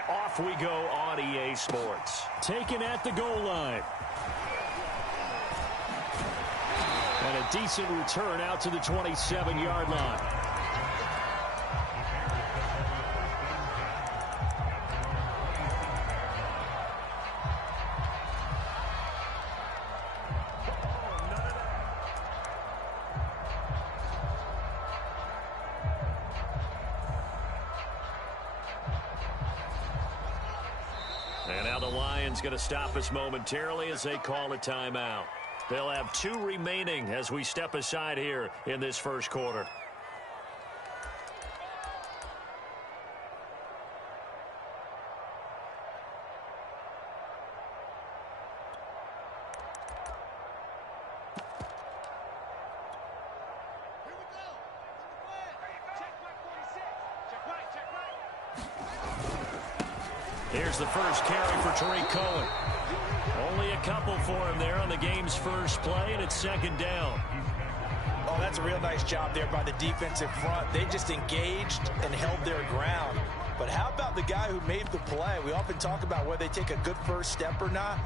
And off we go on EA Sports. Taken at the goal line. And a decent return out to the 27-yard line. And now the Lions going to stop us momentarily as they call a timeout. They'll have 2 remaining as we step aside here in this first quarter. Here's the first carry for Tariq Cohen. Only a couple for him there on the game's first play, and it's second down. Oh, that's a real nice job there by the defensive front. They just engaged and held their ground. But how about the guy who made the play? We often talk about whether they take a good first step or not.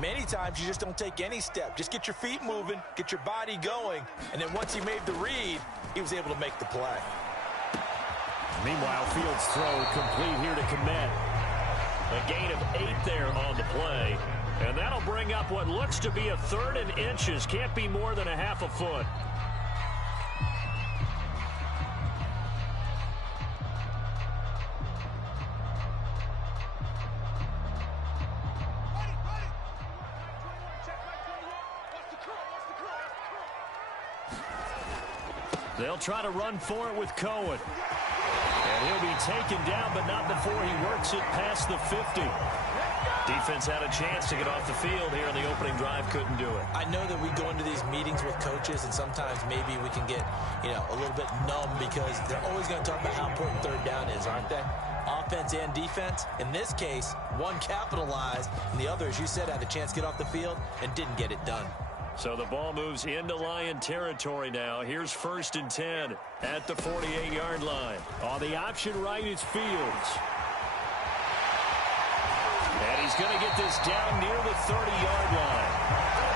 Many times you just don't take any step. Just get your feet moving, get your body going, and then once he made the read, he was able to make the play. Meanwhile, Fields' throw complete here to Komet. A gain of 8 there on the play. And that'll bring up what looks to be a 3rd and inches. Can't be more than a half a foot. They'll try to run for it with Cohen. And he'll be taken down, but not before he works it past the 50. Defense had a chance to get off the field here in the opening drive, couldn't do it. I know that we go into these meetings with coaches, and sometimes maybe we can get, a little bit numb because they're always going to talk about how important third down is, aren't they? Offense and defense. In this case, one capitalized, and the other, as you said, had a chance to get off the field and didn't get it done. So the ball moves into Lion territory now. Here's 1st and 10 at the 48-yard line. On the option right is Fields. And he's going to get this down near the 30-yard line.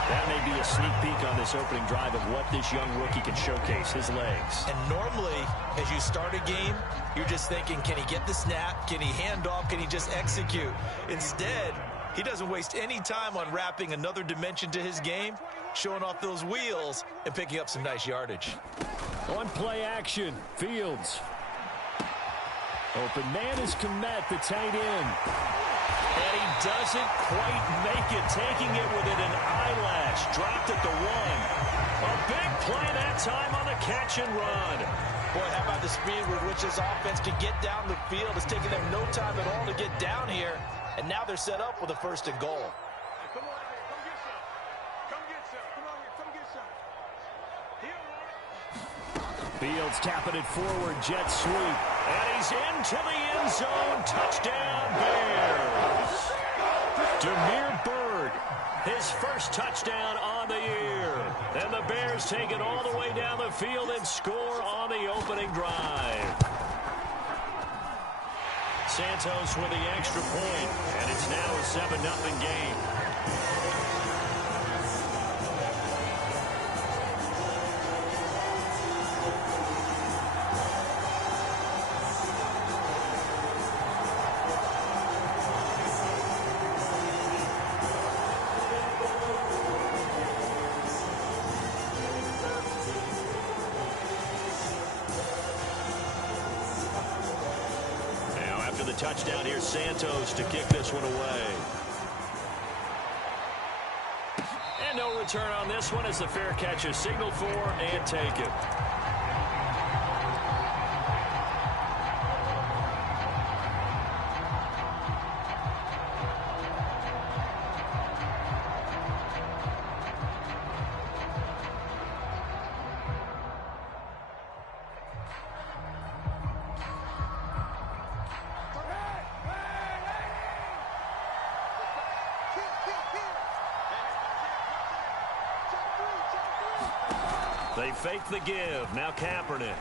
That may be a sneak peek on this opening drive of what this young rookie can showcase, his legs. And normally, as you start a game, you're just thinking, can he get the snap? Can he hand off? Can he just execute? Instead, he doesn't waste any time on wrapping another dimension to his game, showing off those wheels and picking up some nice yardage. On play action, Fields. Open man is Komet, the tight end. And he doesn't quite make it, taking it within an eyelash. Dropped at the 1. A big play that time on the catch and run. Boy, how about the speed with which this offense can get down the field? It's taking them no time at all to get down here. And now they're set up with a 1st and goal. Come on, come get some. Come get some. Come on here, come get some. Fields tapping it forward, jet sweep. And he's into the end zone. Touchdown, Bears. Demir Bird, his first touchdown on the year. And the Bears take it all the way down the field and score on the opening drive. Santos with the extra point, and it's now a 7-0 game. The touchdown here, Santos to kick this one away. And no return on this one as the fair catch is signaled for and taken. They fake the give. Now Kaepernick.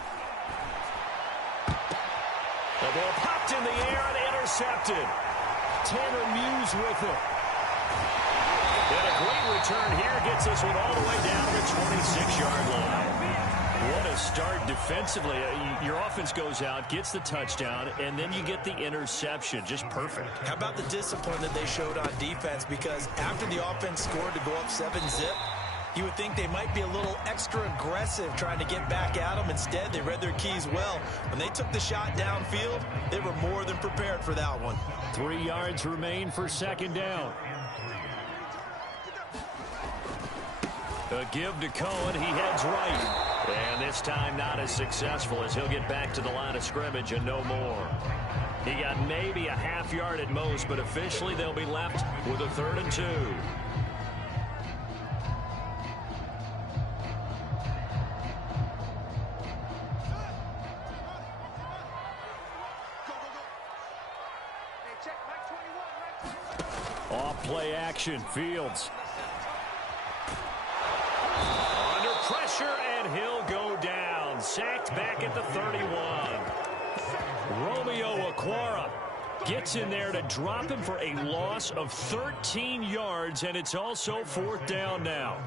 The ball popped in the air and intercepted. Tanner Muse with it. And a great return here gets this one all the way down to the 26-yard line. What a start defensively. Your offense goes out, gets the touchdown, and then you get the interception. Just perfect. How about the discipline that they showed on defense? Because after the offense scored to go up 7-zip, you would think they might be a little extra aggressive trying to get back at them. Instead, they read their keys well. When they took the shot downfield, they were more than prepared for that one. 3 yards remain for second down. A give to Cohen. He heads right. And this time not as successful as he'll get back to the line of scrimmage and no more. He got maybe a half yard at most, but officially they'll be left with a 3rd and 2. Off play action. Fields. Under pressure, and he'll go down. Sacked back at the 31. Romeo Okwara gets in there to drop him for a loss of 13 yards, and it's also 4th down now.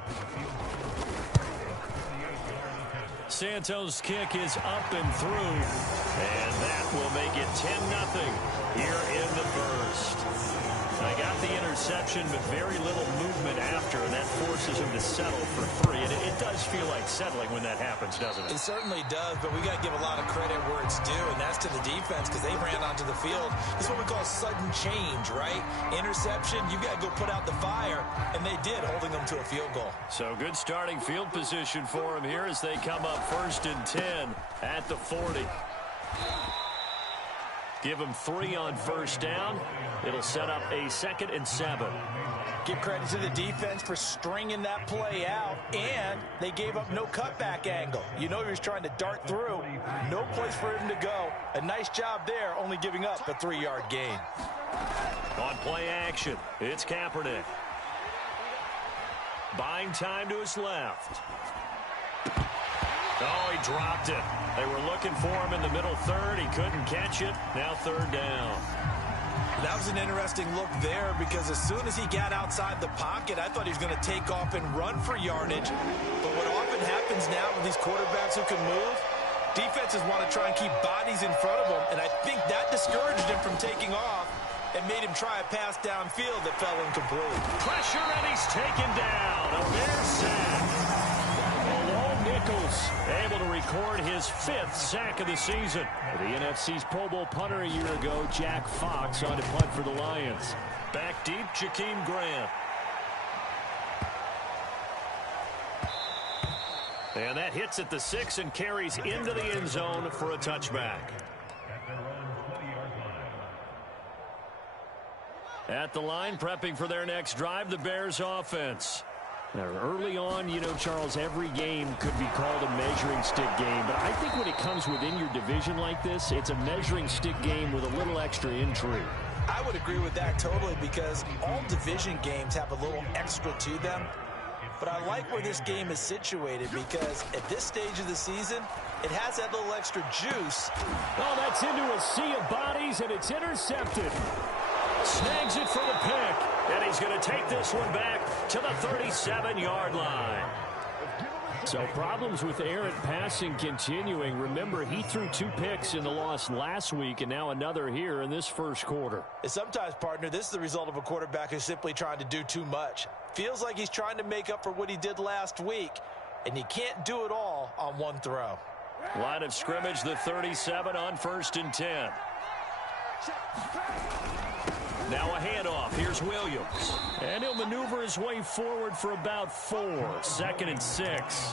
Santos' kick is up and through. And that will make it 10-0 here in the first. I got the interception, but very little movement after, and that forces him to settle for 3. And it does feel like settling when that happens, doesn't it? It certainly does, but we got to give a lot of credit where it's due, and that's to the defense because they ran onto the field. This is what we call sudden change, right? Interception, you got to go put out the fire, and they did, holding them to a field goal. So good starting field position for them here as they come up 1st and 10 at the 40. Give them 3 on 1st down. It'll set up a 2nd and 7. Give credit to the defense for stringing that play out, and they gave up no cutback angle. You know he was trying to dart through. No place for him to go. A nice job there, only giving up a 3-yard gain. On play action, it's Kaepernick. Buying time to his left. Oh, he dropped it. They were looking for him in the middle 3rd. He couldn't catch it. Now 3rd down. That was an interesting look there because as soon as he got outside the pocket, I thought he was going to take off and run for yardage. But what often happens now with these quarterbacks who can move, defenses want to try and keep bodies in front of them, and I think that discouraged him from taking off and made him try a pass downfield that fell incomplete. Pressure, and he's taken down. A Bear sack. Nichols able to record his 5th sack of the season. The NFC's Pro Bowl punter a year ago, Jack Fox, on to punt for the Lions. Back deep, Jakeem Grant. And that hits at the 6 and carries into the end zone for a touchback. At the line, prepping for their next drive, the Bears offense. Now, early on, you know, Charles, every game could be called a measuring stick game. But I think when it comes within your division like this, it's a measuring stick game with a little extra intrigue. I would agree with that totally because all division games have a little extra to them. But I like where this game is situated because at this stage of the season, it has that little extra juice. Oh, that's into a sea of bodies, and it's intercepted. Snags it for the pick, and he's going to take this one back to the 37-yard line. So problems with errant passing continuing. Remember, he threw 2 picks in the loss last week, and now another here in this first quarter. And sometimes, partner, this is the result of a quarterback who's simply trying to do too much. Feels like he's trying to make up for what he did last week, and he can't do it all on one throw. Line of scrimmage, the 37 on 1st and 10. Now a handoff. Here's Williams. And he'll maneuver his way forward for about 4. 2nd and 6.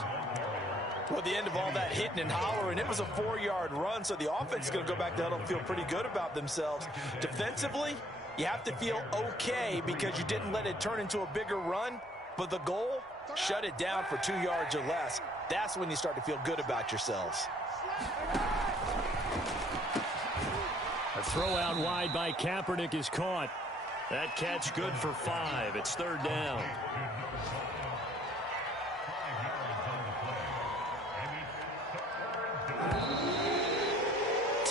Well, at the end of all that hitting and hollering, it was a 4-yard run, so the offense is going to go back to huddle and feel pretty good about themselves. Defensively, you have to feel okay because you didn't let it turn into a bigger run, but the goal, shut it down for 2 yards or less. That's when you start to feel good about yourselves. A throw out wide by Kaepernick is caught. That catch good for 5. It's 3rd down.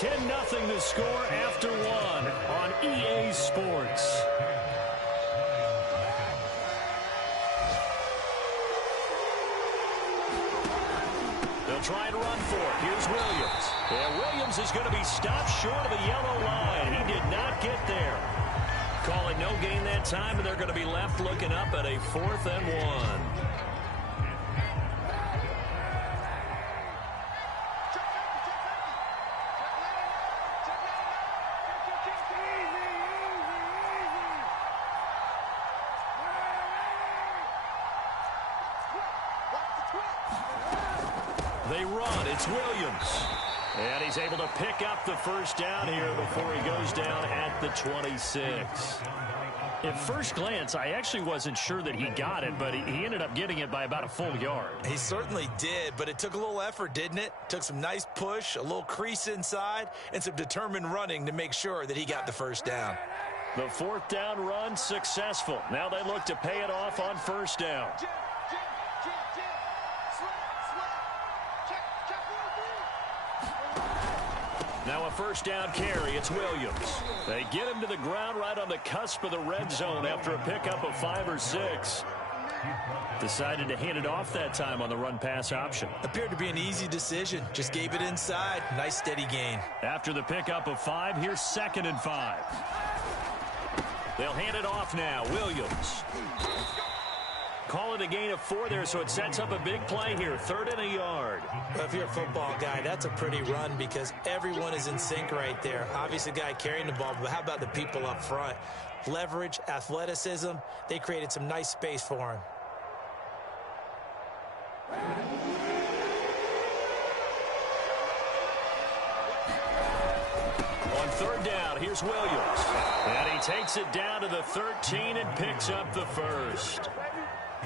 10-0 the score after one on EA Sports. They'll try and run for it. Here's Williams. And Williams is going to be stopped short of the yellow line. He did not get there. Call it no gain that time, and they're going to be left looking up at a 4th and 1. They run. It's Williams. And he's able to pick up the first down here before he goes down at the 26. At first glance, I actually wasn't sure that he got it, but he ended up getting it by about a full yard. He certainly did, but it took a little effort, didn't it? Took some nice push, a little crease inside, and some determined running to make sure that he got the first down. The 4th down run successful. Now they look to pay it off on first down. Now a first down carry. It's Williams. They get him to the ground right on the cusp of the red zone after a pickup of 5 or 6. Decided to hand it off that time on the run-pass option. Appeared to be an easy decision. Just gave it inside. Nice steady gain. After the pickup of 5, here's 2nd and 5. They'll hand it off now. Williams. Call it a gain of 4 there, so it sets up a big play here. 3rd and a yard. Well, if you're a football guy, that's a pretty run because everyone is in sync right there. Obviously, the guy carrying the ball, but how about the people up front? Leverage, athleticism, they created some nice space for him. On 3rd down, here's Williams. And he takes it down to the 13 and picks up the first.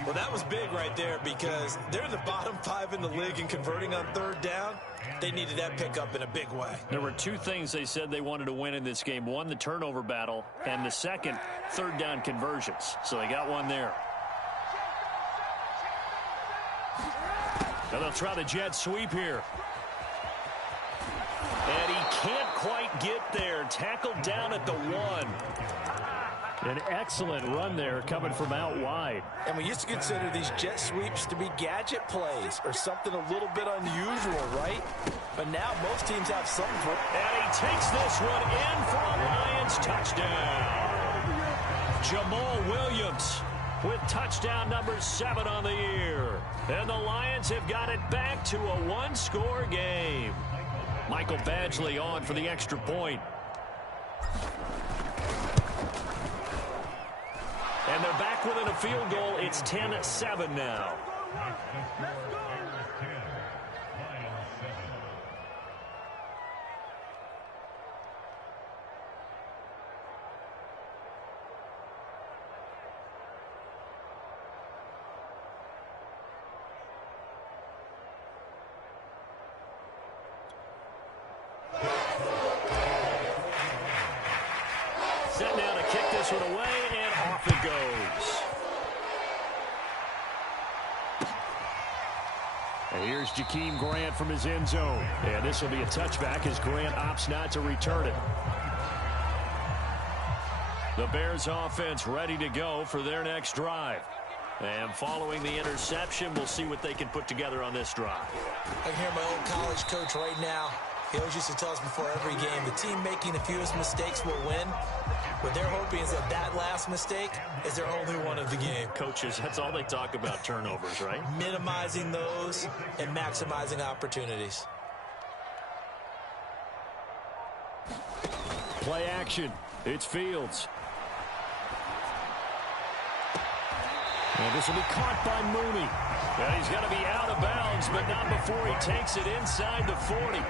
Well, that was big right there because they're in the bottom 5 in the league in converting on 3rd down. They needed that pickup in a big way. There were 2 things they said they wanted to win in this game. One, the turnover battle, and the second, 3rd down conversions. So they got one there. Now they'll try the jet sweep here. And he can't quite get there. Tackled down at the 1. An excellent run there coming from out wide. And we used to consider these jet sweeps to be gadget plays or something a little bit unusual, right? But now most teams have something for it. And he takes this one in for a Lions touchdown. Jamal Williams with touchdown number 7 on the year. And the Lions have got it back to a 1-score game. Michael Badgley on for the extra point. And they're back within a field goal. It's 10-7 now. Set now to kick this one away, and off it goes. And here's Jakeem Grant from his end zone. And this will be a touchback as Grant opts not to return it. The Bears offense ready to go for their next drive. And following the interception, we'll see what they can put together on this drive. I can hear my old college coach right now. He always used to tell us before every game, the team making the fewest mistakes will win. What they're hoping is that that last mistake is their only one of the game. Coaches, that's all they talk about, turnovers, right? Minimizing those and maximizing opportunities. Play action. It's Fields. And this will be caught by Mooney. And he's going to be out of bounds, but not before he takes it inside the 40.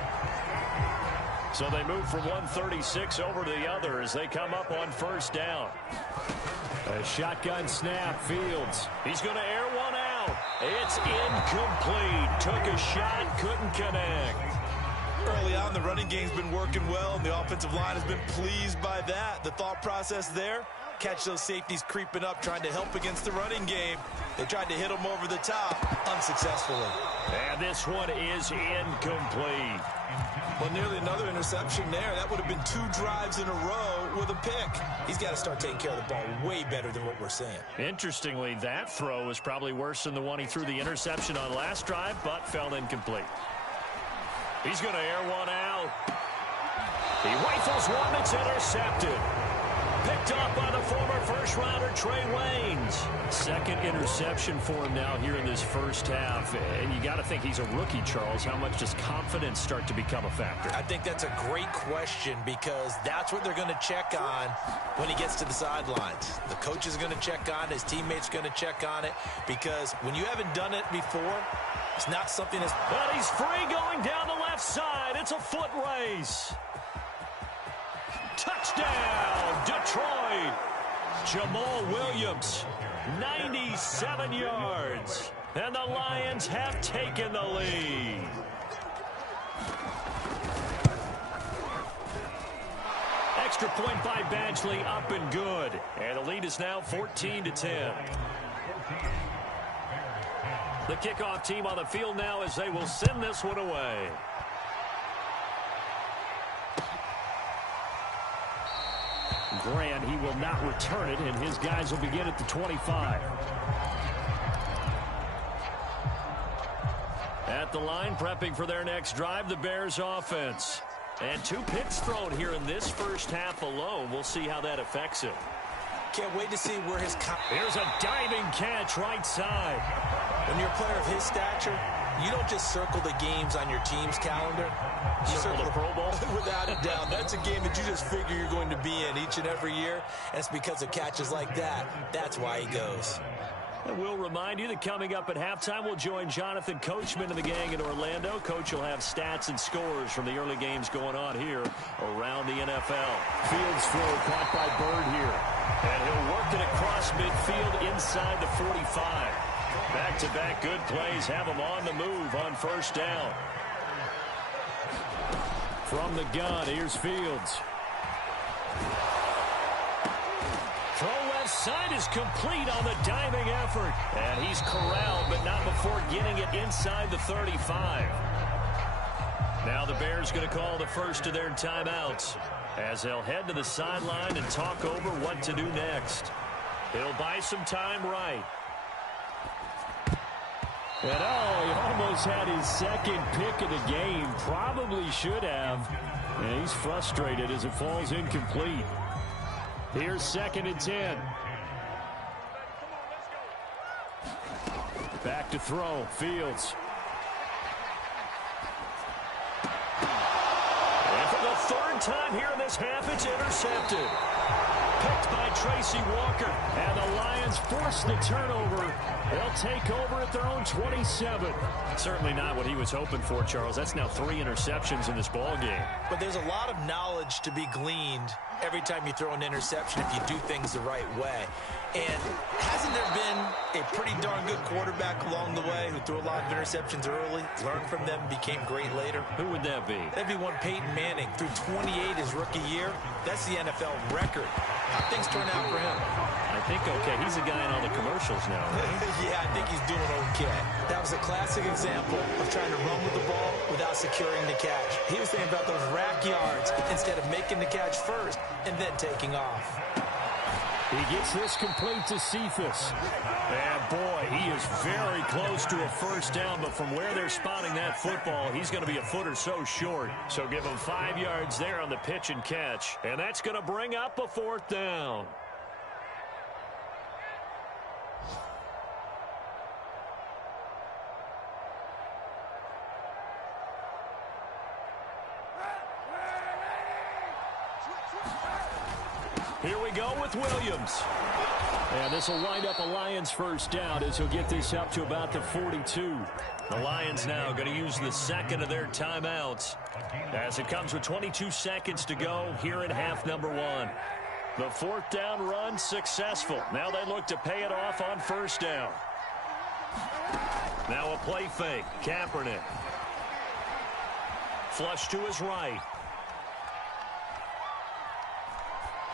So they move from 136 over to the other as they come up on first down. A shotgun snap, Fields. He's going to air one out. It's incomplete. Took a shot, couldn't connect. Early on, the running game's been working well, and the offensive line has been pleased by that. The thought process there, catch those safeties creeping up, trying to help against the running game. They tried to hit him over the top, unsuccessfully. And this one is incomplete. Well, nearly another interception there. That would have been 2 drives in a row with a pick. He's got to start taking care of the ball way better than what we're seeing. Interestingly, that throw was probably worse than the one he threw the interception on last drive, but fell incomplete. He's going to air one out. He rifles one that's intercepted. Picked up by the former first-rounder Trey Waynes. Second interception for him now here in this first half. And you got to think he's a rookie, Charles. How much does confidence start to become a factor? I think that's a great question because that's what they're going to check on when he gets to the sidelines. The coach is going to check on it. His teammates are going to check on it because when you haven't done it before, it's not something that's... But he's free going down the left side. It's a foot race. Touchdown, Detroit. Jamal Williams, 97 yards. And the Lions have taken the lead. Extra point by Badgley, up and good. And the lead is now 14-10. The kickoff team on the field now as they will send this one away. Grant, he will not return it, and his guys will begin at the 25. At the line, prepping for their next drive, the Bears offense. And 2 picks thrown here in this first half alone. We'll see how that affects him. Can't wait to see where his... Here's a diving catch right side. When you're a player of his stature, you don't just circle the games on your team's calendar. You circle the Pro Bowl? Without a doubt. That's a game that you just figure you're going to be in each and every year. And it's because of catches like that. That's why he goes. And we'll remind you that coming up at halftime, we'll join Jonathan Coachman and the gang in Orlando. Coach will have stats and scores from the early games going on here around the NFL. Fields throw caught by Bird here. And he'll work it across midfield inside the 45. Back-to-back good plays have him on the move on first down. From the gun, here's Fields. Throw left side is complete on the diving effort. And he's corralled, but not before getting it inside the 35. Now the Bears going to call the first of their timeouts as they'll head to the sideline and talk over what to do next. He'll buy some time right. And he almost had his second pick of the game. Probably should have. And he's frustrated as it falls incomplete. Here's 2nd and 10. Back to throw. Fields. And for the 3rd time here in this half, it's intercepted. Picked by Tracy Walker. And the Lions force the turnover. They'll take over at their own 27. Certainly not what he was hoping for, Charles. That's now 3 interceptions in this ball game. But there's a lot of knowledge to be gleaned every time you throw an interception if you do things the right way. And hasn't there been a pretty darn good quarterback along the way who threw a lot of interceptions early, learned from them, became great later? Who would that be? That'd be one Peyton Manning. Threw 28 his rookie year. That's the NFL record. How'd things turn out for him? I think okay. He's a guy in all the commercials now, right? Yeah, I think he's doing okay. That was a classic example of trying to run with the ball without securing the catch. He was thinking about those rack yards instead of making the catch first and then taking off. He gets this complete to Cephas. And boy, he is very close to a first down, but from where they're spotting that football, he's going to be a foot or so short. So give him 5 yards there on the pitch and catch. And that's going to bring up a 4th down. Here we go with Williams. And this will wind up a Lions first down as he'll get this up to about the 42. The Lions now going to use the 2nd of their timeouts as it comes with 22 seconds to go here in half number 1. The 4th down run successful. Now they look to pay it off on first down. Now a play fake. Kaepernick. Flush to his right.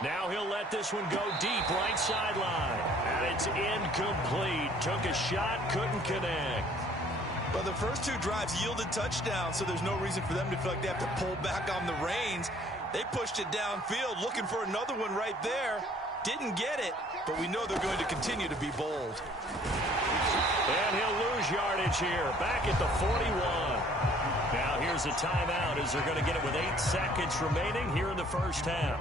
Now he'll let this one go deep right sideline. And it's incomplete. Took a shot, couldn't connect. But the first two drives yielded touchdowns, so there's no reason for them to feel like they have to pull back on the reins. They pushed it downfield, looking for another one right there. Didn't get it, but we know they're going to continue to be bold. And he'll lose yardage here, back at the 41. Now here's a timeout as they're going to get it with 8 seconds remaining here in the first half.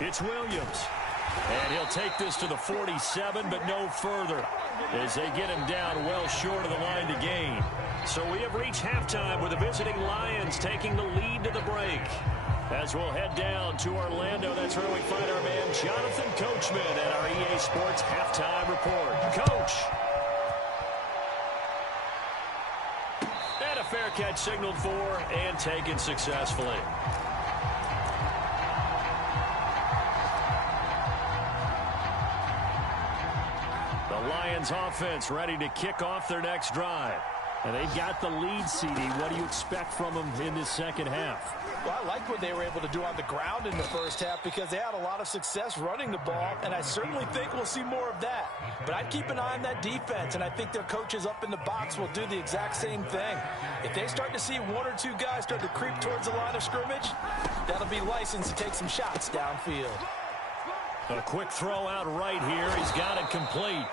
It's Williams. And he'll take this to the 47, but no further, as they get him down well short of the line to gain. So we have reached halftime with the visiting Lions taking the lead to the break. As we'll head down to Orlando, that's where we find our man Jonathan Coachman at our EA Sports Halftime Report. Coach. And a fair catch signaled for and taken successfully. Lions offense ready to kick off their next drive. And they've got the lead, CD. What do you expect from them in this second half? Well, I like what they were able to do on the ground in the first half because they had a lot of success running the ball, and I certainly think we'll see more of that. But I'd keep an eye on that defense, and I think their coaches up in the box will do the exact same thing. If they start to see one or two guys start to creep towards the line of scrimmage, that'll be licensed to take some shots downfield. A quick throw out right here. He's got it complete.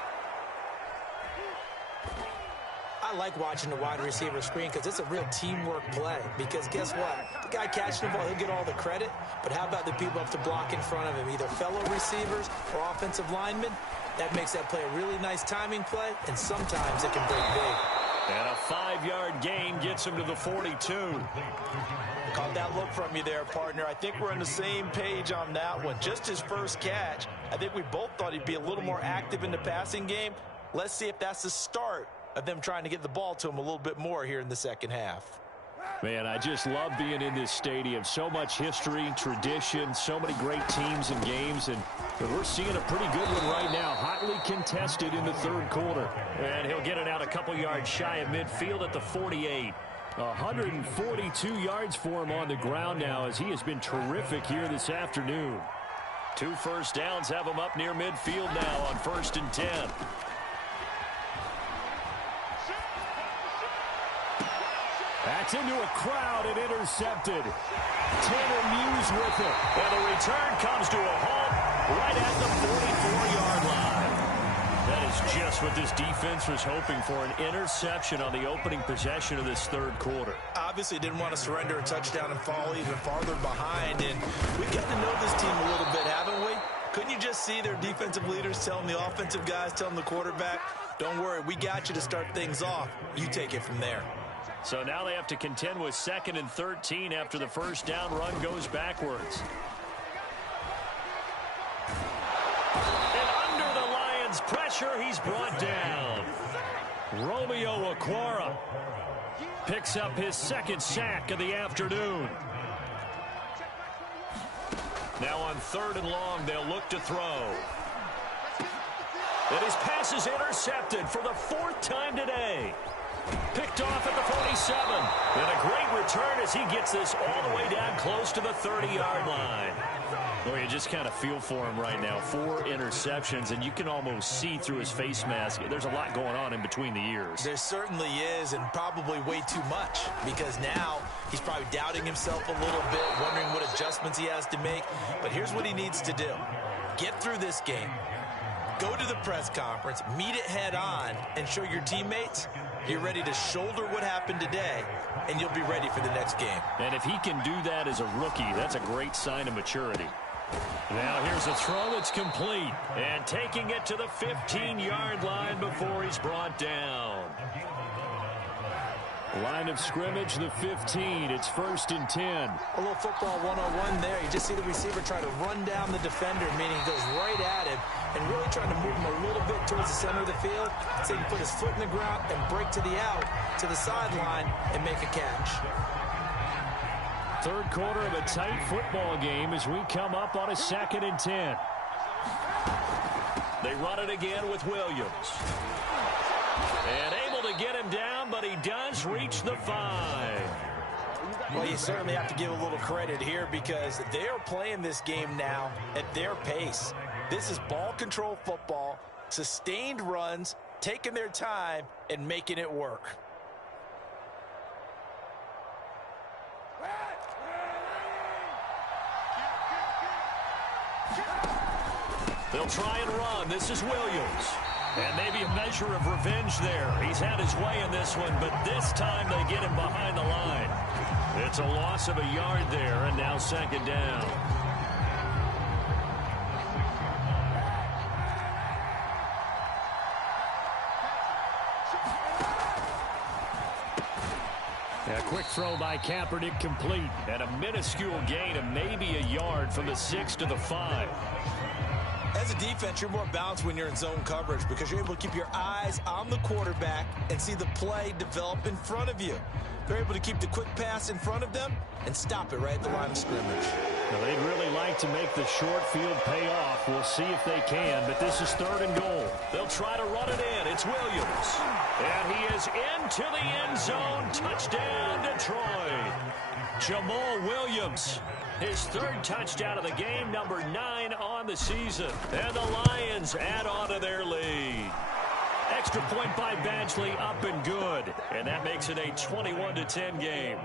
I like watching the wide receiver screen because it's a real teamwork play. Because guess what? The guy catching the ball, he'll get all the credit. But how about the people up to block in front of him, either fellow receivers or offensive linemen? That makes that play a really nice timing play, and sometimes it can break big. And a 5-yard gain gets him to the 42. Caught that look from you there, partner. I think we're on the same page on that one. Just his first catch. I think we both thought he'd be a little more active in the passing game. Let's see if that's the start of them trying to get the ball to him a little bit more here in the second half. Man, I just love being in this stadium. So much history, tradition, so many great teams and games, and we're seeing a pretty good one right now. Hotly contested in the third quarter. And he'll get it out a couple yards shy of midfield at the 48. 142 yards for him on the ground now, as he has been terrific here this afternoon. 2 first downs have him up near midfield now on 1st and 10. That's into a crowd and intercepted. Tanner Muse with it. And the return comes to a halt right at the 44-yard line. That is just what this defense was hoping for, an interception on the opening possession of this third quarter. Obviously didn't want to surrender a touchdown and fall even farther behind. And we've got to know this team a little bit, haven't we? Couldn't you just see their defensive leaders telling the offensive guys, telling the quarterback, don't worry, we got you to start things off. You take it from there. So now they have to contend with 2nd and 13 after the first down run goes backwards. And under the Lions' pressure, he's brought down. Romeo Okwara picks up his 2nd sack of the afternoon. Now on 3rd and long, they'll look to throw. And his pass is intercepted for the 4th time today. Picked off at the 47. And a great return as he gets this all the way down close to the 30-yard line. Well, you just kind of feel for him right now. 4 interceptions, and you can almost see through his face mask. There's a lot going on in between the ears. There certainly is, and probably way too much, because now he's probably doubting himself a little bit, wondering what adjustments he has to make. But here's what he needs to do. Get through this game. Go to the press conference, meet it head on, and show your teammates you're ready to shoulder what happened today, and you'll be ready for the next game. And if he can do that as a rookie, that's a great sign of maturity. Now here's a throw that's complete. And taking it to the 15-yard line before he's brought down. Line of scrimmage, the 15. It's 1st and 10. A little football 101 there. You just see the receiver try to run down the defender, meaning he goes right at him and really trying to move him a little bit towards the center of the field so he can put his foot in the ground and break to the out, to the sideline, and make a catch. third quarter of a tight football game as we come up on a 2nd and 10. They run it again with Williams. And able to get him down, but he does reach the 5. Well, you certainly have to give a little credit here because they're playing this game now at their pace. This is ball control football, sustained runs, taking their time, and making it work. They'll try and run. This is Williams. And maybe a measure of revenge there. He's had his way in this one, but this time they get him behind the line. It's a loss of a yard there, and now 2nd down. A quick throw by Kaepernick complete. And a minuscule gain of maybe a yard from the 6 to the 5. As a defense, you're more balanced when you're in zone coverage because you're able to keep your eyes on the quarterback and see the play develop in front of you. They're able to keep the quick pass in front of them and stop it right at the line of scrimmage. Well, they'd really like to make the short field pay off. We'll see if they can, but this is 3rd and goal. They'll try to run it in. It's Williams. And he is into the end zone. Touchdown, Detroit. Jamal Williams. His 3rd touchdown of the game, number 9 on the season. And the Lions add on to their lead. Extra point by Badgley, up and good. And that makes it a 21-10 game.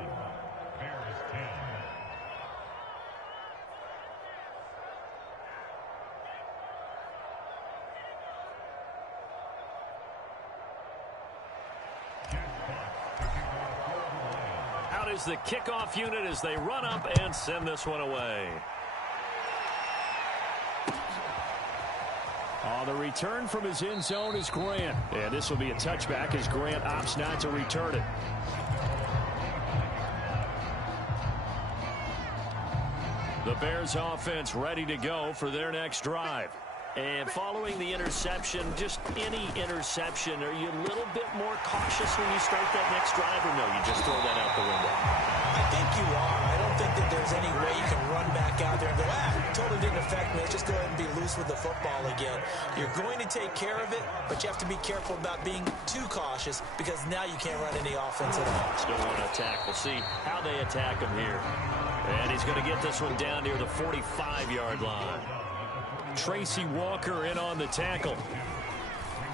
Out is the kickoff unit as they run up and send this one away. On the return from his end zone is Grant. And this will be a touchback as Grant opts not to return it. The Bears offense ready to go for their next drive. And following the interception, just any interception, are you a little bit more cautious when you start that next drive, or no, you just throw that out the window? I think you are. I don't think that there's any way you can run back out there and go, totally didn't affect me. Let's just go ahead and be loose with the football again. You're going to take care of it, but you have to be careful about being too cautious because now you can't run any offense at all. Still want to attack. We'll see how they attack him here. And he's going to get this one down near the 45-yard line. Tracy Walker in on the tackle.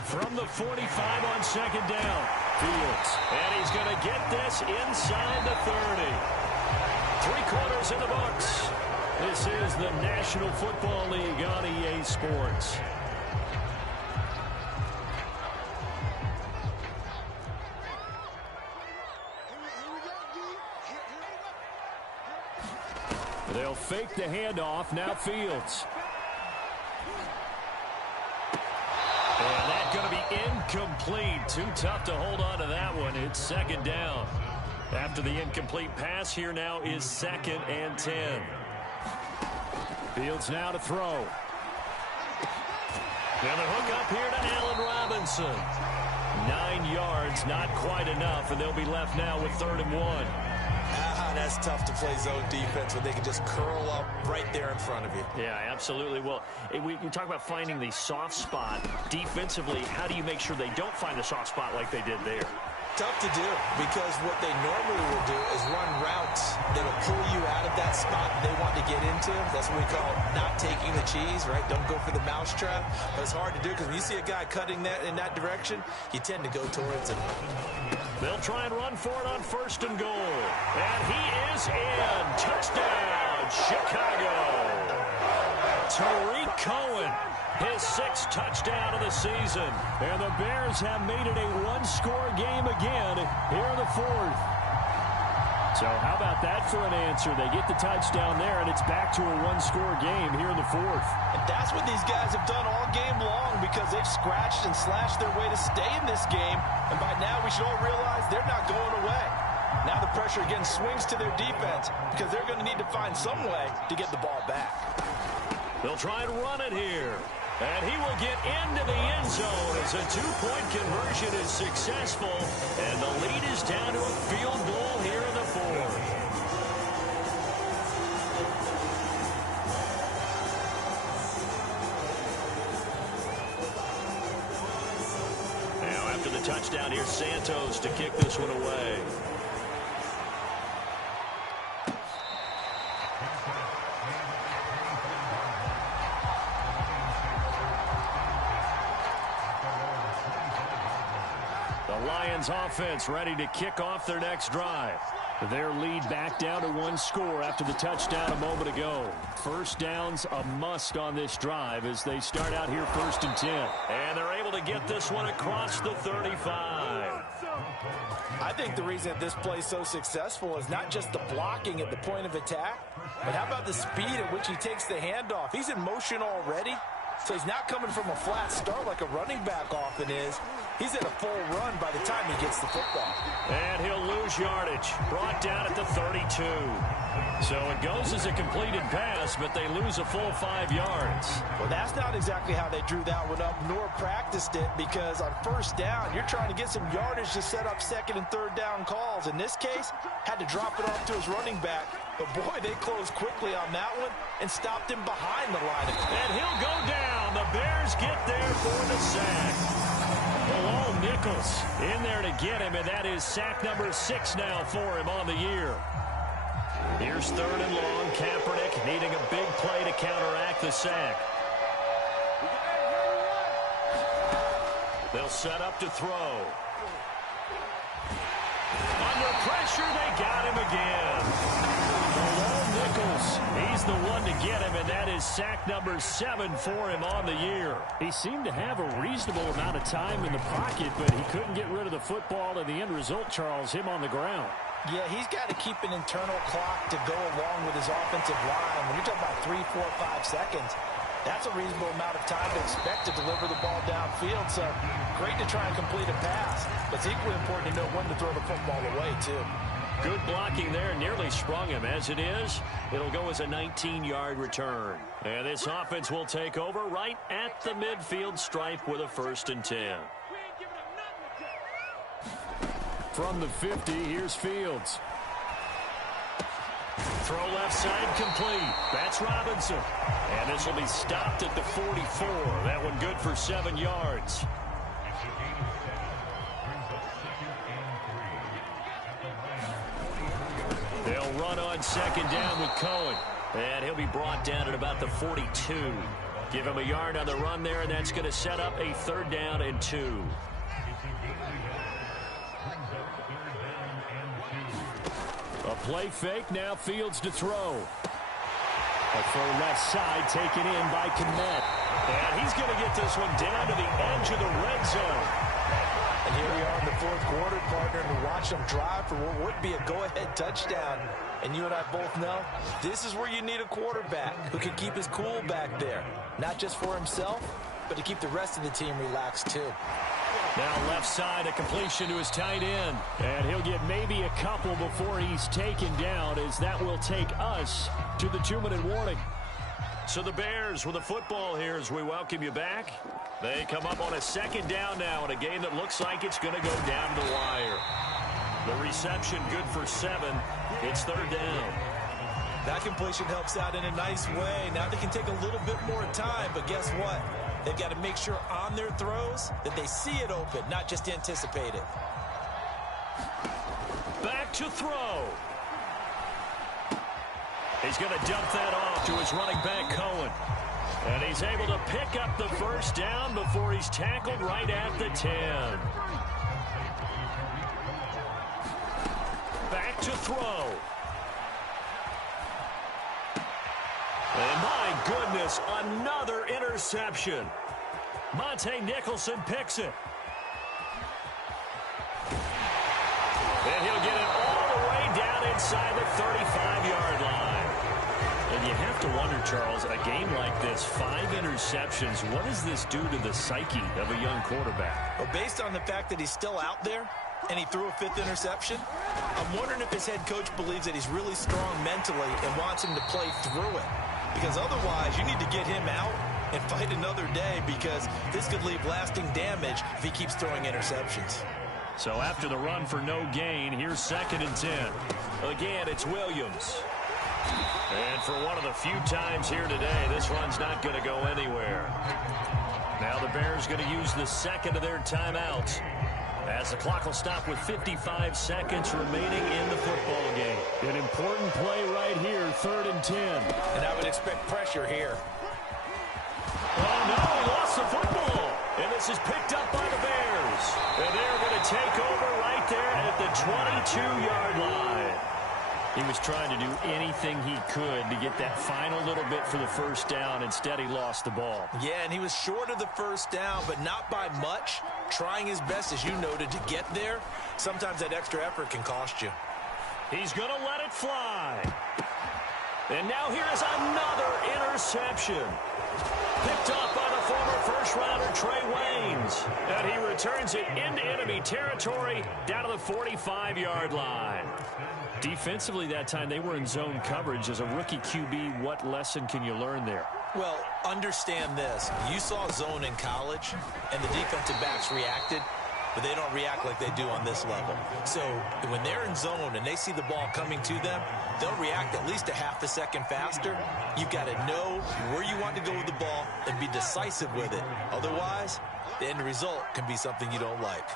From the 45 on 2nd down. Fields. And he's going to get this inside the 30. 3 quarters in the books. This is the National Football League on EA Sports. They'll fake the handoff. Now Fields. And that's going to be incomplete. Too tough to hold on to that one. It's 2nd down. After the incomplete pass, here now is 2nd and 10. Fields now to throw. And the hook up here to Allen Robinson. 9 yards, not quite enough, and they'll be left now with 3rd and 1. That's tough to play zone defense when they can just curl up right there in front of you. Yeah, absolutely. Well, we talk about finding the soft spot. Defensively, how do you make sure they don't find the soft spot like they did there? Tough to do because what they normally will do is run routes that will pull you out of that spot they want to get into. That's what we call not taking the cheese, right? Don't go for the mousetrap. But it's hard to do because when you see a guy cutting that in that direction, you tend to go towards it. They'll try and run for it on 1st and goal. And he is in. Touchdown, Chicago. Tariq Cohen, his 6th touchdown of the season. And the Bears have made it a 1-score game again here in the 4th. So how about that for an answer? They get the touchdown there, and it's back to a 1-score game here in the 4th. And that's what these guys have done all game long because they've scratched and slashed their way to stay in this game. And by now, we should all realize they're not going away. Now the pressure again swings to their defense because they're going to need to find some way to get the ball back. They'll try and run it here. And he will get into the end zone as a 2-point conversion is successful. And the lead is down to a field goal here in the 4th. touchdown. Here's Santos to kick this one away. The Lions offense ready to kick off their next drive. Their lead back down to one score after the touchdown a moment ago. First down's a must on this drive as they start out here 1st and 10. And they're able to get this one across the 35. I think the reason that this play is so successful is not just the blocking at the point of attack, but how about the speed at which he takes the handoff? He's in motion already, so he's not coming from a flat start like a running back often is. He's in a full run by the time he gets the football. And he'll lose yardage. Brought down at the 32. So it goes as a completed pass, but they lose a full 5 yards. Well, that's not exactly how they drew that one up, nor practiced it, because on first down, you're trying to get some yardage to set up 2nd and 3rd down calls. In this case, had to drop it off to his running back. But, boy, they closed quickly on that one and stopped him behind the line. And he'll go down. The Bears get there for the sack. Bilal Nichols in there to get him, and that is sack number 6 now for him on the year. Here's 3rd and long. Kaepernick needing a big play to counteract the sack. They'll set up to throw. Under pressure, they got him again. Bilal Nichols, he's the one to get him, and that is sack number 7 for him on the year. He seemed to have a reasonable amount of time in the pocket, but he couldn't get rid of the football, and the end result, Charles, him on the ground. Yeah, he's got to keep an internal clock to go along with his offensive line. When you're talking about 3, 4, 5 seconds, that's a reasonable amount of time to expect to deliver the ball downfield. So great to try and complete a pass, but it's equally important to know when to throw the football away, too. Good blocking there, nearly sprung him. As it is, it'll go as a 19-yard return. And this offense will take over right at the midfield stripe with a 1st and 10. From the 50, here's Fields. Throw left side complete. That's Robinson. And this will be stopped at the 44. That one good for 7 yards. They'll run on 2nd down with Cohen. And he'll be brought down at about the 42. Give him a yard on the run there, and that's going to set up a 3rd down and 2. A play fake, now Fields to throw. A full left side taken in by Kmet. And he's going to get this one down to the edge of the red zone. And here we are in the 4th quarter, partner, and we watch them drive for what would be a go-ahead touchdown. And you and I both know this is where you need a quarterback who can keep his cool back there. Not just for himself, but to keep the rest of the team relaxed, too. Now left side, a completion to his tight end. And he'll get maybe a couple before he's taken down, as that will take us to the 2-minute warning. So the Bears with the football here as we welcome you back. They come up on a 2nd down now in a game that looks like it's going to go down to the wire. The reception good for 7. It's 3rd down. That completion helps out in a nice way. Now they can take a little bit more time, but guess what? They've got to make sure on their throws that they see it open, not just anticipate it. Back to throw. He's going to dump that off to his running back, Cohen. And he's able to pick up the 1st down before he's tackled right at the 10. Back to throw. And my goodness, another interception. Monte Nicholson picks it. And he'll get it all the way down inside the 35-yard line. And you have to wonder, Charles, a game like this, 5 interceptions, what does this do to the psyche of a young quarterback? Well, based on the fact that he's still out there and he threw a 5th interception, I'm wondering if his head coach believes that he's really strong mentally and wants him to play through it. Because otherwise, you need to get him out and fight another day, because this could leave lasting damage if he keeps throwing interceptions. So after the run for no gain, here's 2nd and 10. Again, it's Williams. And for one of the few times here today, this run's not going to go anywhere. Now the Bears going to use the 2nd of their timeouts. As the clock will stop with 55 seconds remaining in the football game. An important play right here, 3rd and 10. And I would expect pressure here. Oh, no, he lost the football. And this is picked up by the Bears. And they're going to take over right there at the 22-yard line. He was trying to do anything he could to get that final little bit for the first down. Instead, he lost the ball. Yeah, and he was short of the first down, but not by much. Trying his best, as you noted, to get there. Sometimes that extra effort can cost you. He's going to let it fly. And now here is another interception. Picked up by the former first-rounder Trey Waynes. And he returns it into enemy territory down to the 45-yard line. Defensively that time, they were in zone coverage. As a rookie QB, what lesson can you learn there? Well, understand this. You saw zone in college, and the defensive backs reacted, but they don't react like they do on this level. So when they're in zone and they see the ball coming to them, they'll react at least a half a second faster. You've got to know where you want to go with the ball and be decisive with it. Otherwise, the end result can be something you don't like.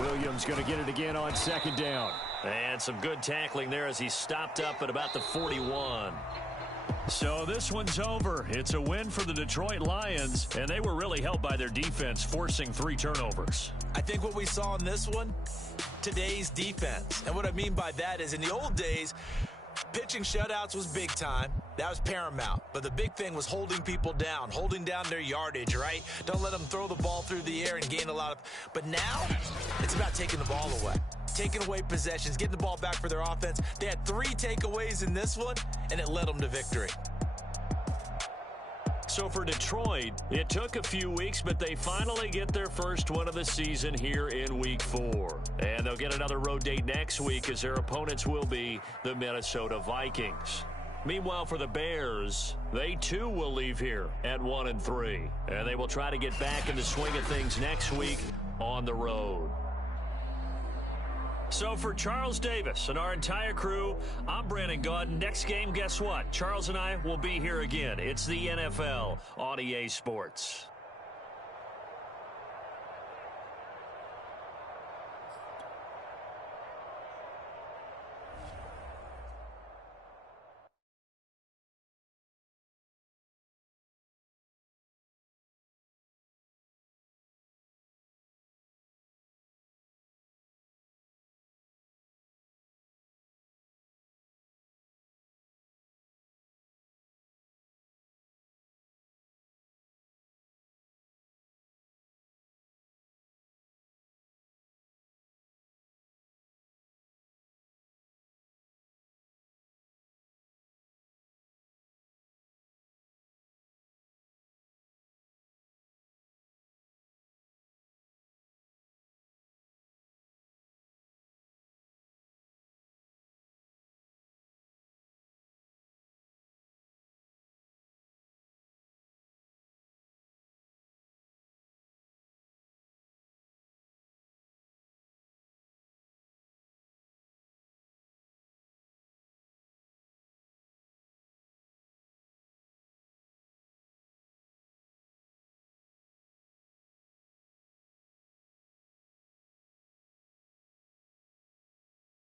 Williams going to get it again on 2nd down. And some good tackling there as he stopped up at about the 41. So this one's over. It's a win for the Detroit Lions, and they were really helped by their defense, forcing 3 turnovers. I think what we saw in this one, today's defense. And what I mean by that is in the old days, pitching shutouts was big time. That was paramount. But the big thing was holding people down, holding down their yardage, right? Don't let them throw the ball through the air and gain a lot of... But now, it's about taking the ball away. Taking away possessions, getting the ball back for their offense. They had 3 takeaways in this one, and it led them to victory. So for Detroit, it took a few weeks, but they finally get their first win of the season here in Week 4. And they'll get another road date next week as their opponents will be the Minnesota Vikings. Meanwhile, for the Bears, they too will leave here at 1-3. And they will try to get back in the swing of things next week on the road. So for Charles Davis and our entire crew, I'm Brandon Gaudin. Next game, guess what? Charles and I will be here again. It's the NFL on EA Sports.